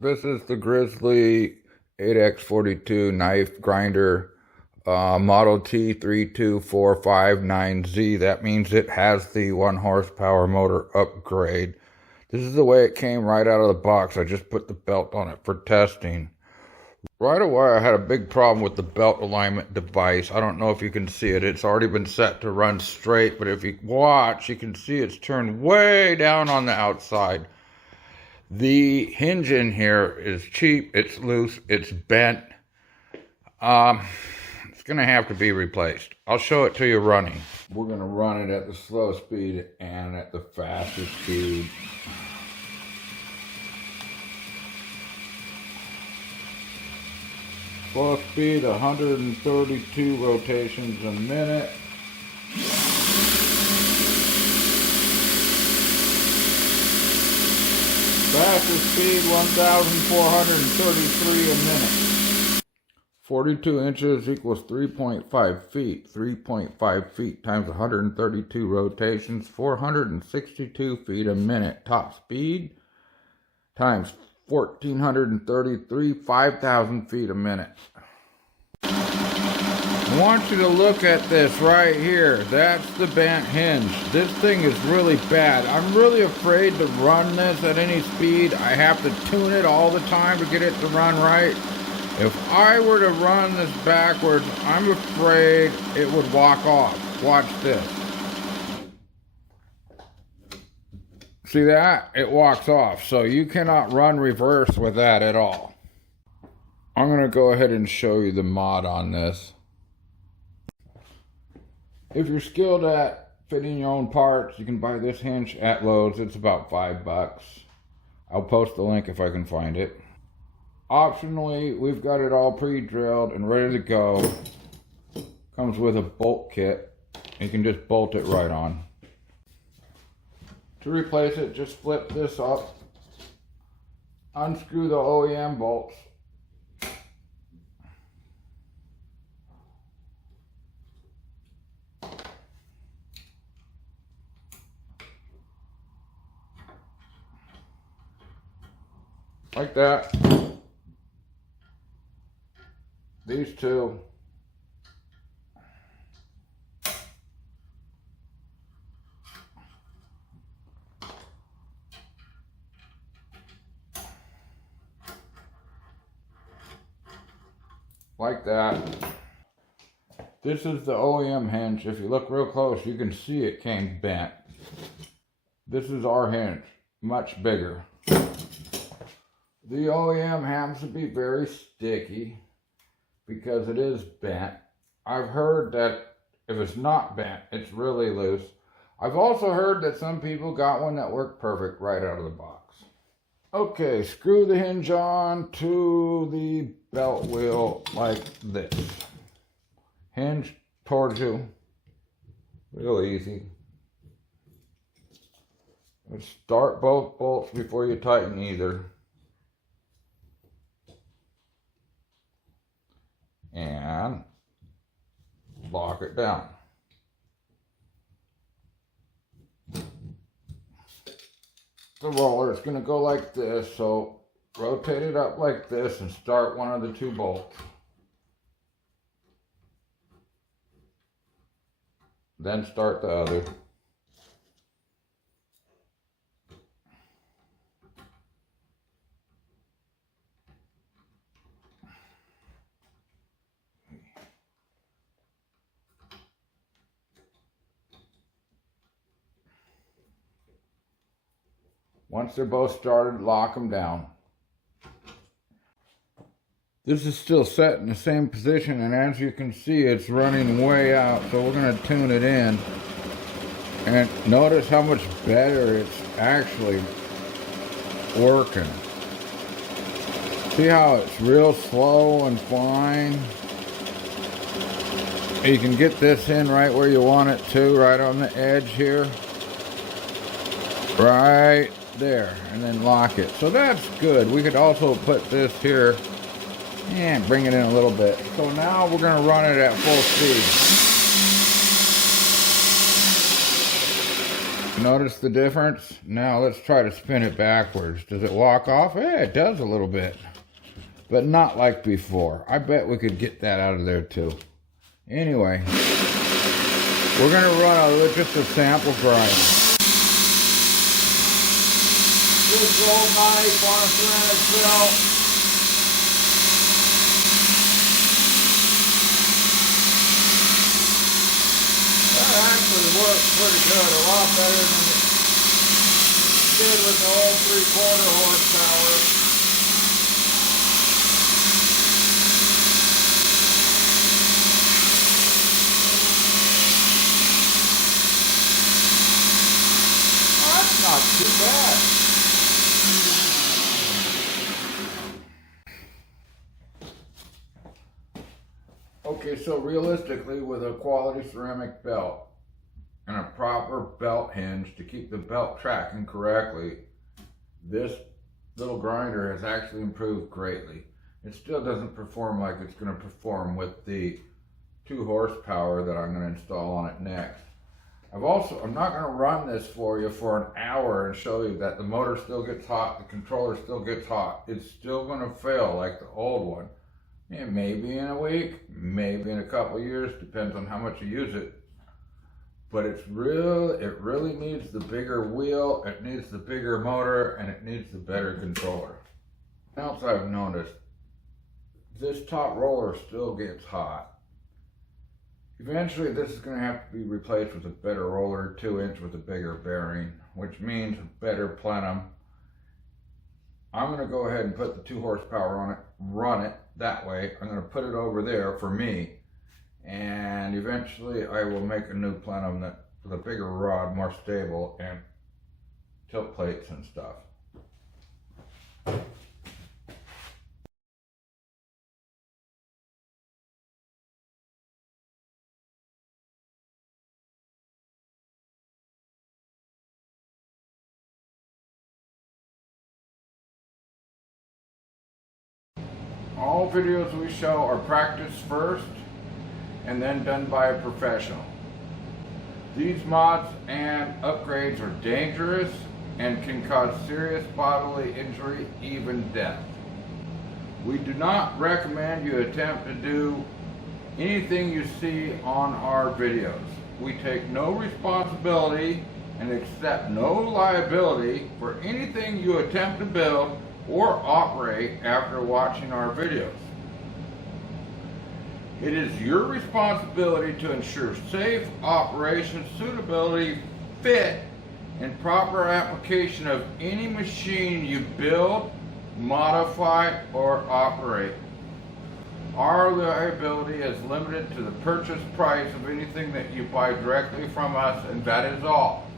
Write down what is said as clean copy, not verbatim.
This is the Grizzly 8x42 knife grinder, model T32459Z. That means it has the 1 horsepower motor upgrade. This is the way it came right out of the box. I just put the belt on it for testing. Right away, I had a big problem with the belt alignment device. I don't know if you can see it. It's already been set to run straight, but if you watch, you can see it's turned way down on the outside. The hinge in here is cheap, it's loose, it's bent. It's gonna have to be replaced. I'll show it to you running. We're gonna run it at the slow speed and at the fastest speed. Slow speed, 132 rotations a minute. Fastest speed, 1,433 a minute. 42 inches equals 3.5 feet. 3.5 feet times 132 rotations, 462 feet a minute. Top speed times 1,433, 5,000 feet a minute. I want you to look at this right here. That's the bent hinge. This thing is really bad. I'm really afraid to run this at any speed. I have to tune it all the time to get it to run right. If I were to run this backwards, I'm afraid it would walk off. Watch this. See that? It walks off. So you cannot run reverse with that at all. I'm going to go ahead and show you the mod on this. If you're skilled at fitting your own parts, you can buy this hinge at Lowe's. It's about $5. I'll post the link if I can find it. Optionally, we've got it all pre-drilled and ready to go. Comes with a bolt kit. You can just bolt it right on. To replace it, just flip this up, unscrew the O.E.M bolts, like that. These two. Like that. This is the O.E.M hinge. If you look real close, you can see it came bent. This is our hinge, much bigger. The O.E.M happens to be very sticky because it is bent. I've heard that if it's not bent, it's really loose. I've also heard that some people got one that worked perfect right out of the box. Okay, screw the hinge on to the belt wheel like this. Hinge towards you. Real easy. Start both bolts before you tighten either. And lock it down. The roller is going to go like this, so rotate it up like this and start one of the two bolts. Then start the other. Once they're both started, lock them down. This is still set in the same position, and as you can see, it's running way out, so we're going to tune it in. And notice how much better it's actually working. See how it's real slow and fine? You can get this in right where you want it to, right on the edge here. Right there, and then lock it. So that's good. We could also put this here and bring it in a little bit. So now we're going to run it at full speed. Notice the difference? Now let's try to spin it backwards. Does it walk off? Yeah, it does a little bit. But not like before. I bet we could get that out of there too. Anyway, we're going to run just a sample grind. This old knife on a ceramic belt. That actually works pretty good, a lot better than it did with the old 3/4 horsepower. Oh, that's not too bad. Okay, so realistically, with a quality ceramic belt and a proper belt hinge to keep the belt tracking correctly, this little grinder has actually improved greatly. It still doesn't perform like it's going to perform with the 2 horsepower that I'm going to install on it next. I'm not going to run this for you for an hour and show you that the motor still gets hot, the controller still gets hot. It's still going to fail like the old one. And maybe in a week, maybe in a couple of years, depends on how much you use it. But it really needs the bigger wheel, it needs the bigger motor, and it needs the better controller. What else I've noticed, this top roller still gets hot. Eventually this is going to have to be replaced with a better roller, 2-inch with a bigger bearing, which means a better plenum. I'm going to go ahead and put the 2 horsepower on it, run it that way. I'm going to put it over there for me, and eventually I will make a new plenum that with a bigger rod, more stable, and tilt plates and stuff. All videos we show are practiced first and then done by a professional. These mods and upgrades are dangerous and can cause serious bodily injury, even death. We do not recommend you attempt to do anything you see on our videos. We take no responsibility and accept no liability for anything you attempt to build or operate after watching our videos. It is your responsibility to ensure safe operation, suitability, fit, and proper application of any machine you build, modify, or operate. Our liability is limited to the purchase price of anything that you buy directly from us, and that is all.